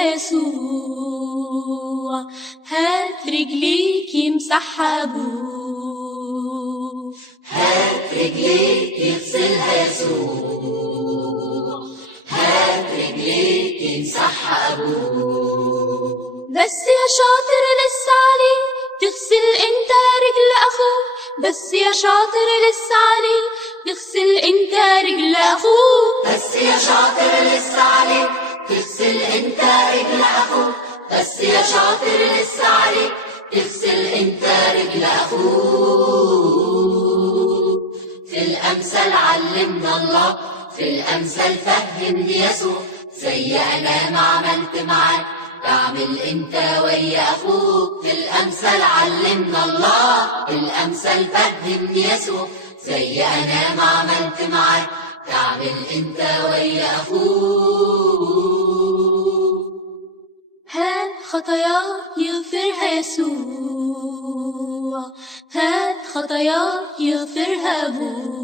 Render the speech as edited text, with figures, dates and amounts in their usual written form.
يغسلها يسوع، هات رجليك يمسحها أبوه. هات رجليك يغسلها يسوع، هات رجليك يمسحها أبوه. بس يا شاطر لسه عليك تغسل انت رجل أخوك، بس يا شاطر لسه عليك تغسل انت رجل أخوك. بس يا شاطر لسه عليك تغسل انت رجل أخوك، بس يا شاطر لسه عليك تغسل انت رجل أخوك. في الأمثال علمنا الله، في الأمثال فهمني يسوع، زي أنا ما عملت معاك تعمل انت ويا أخوك. في الأمثال علمنا الله، في الأمثال فهمني يسوع، زي أنا ما عملت معاك تعمل انت ويا أخوك. هات خطاياك يغفرها يسوع، هات خطاياك يغفرها أبوك.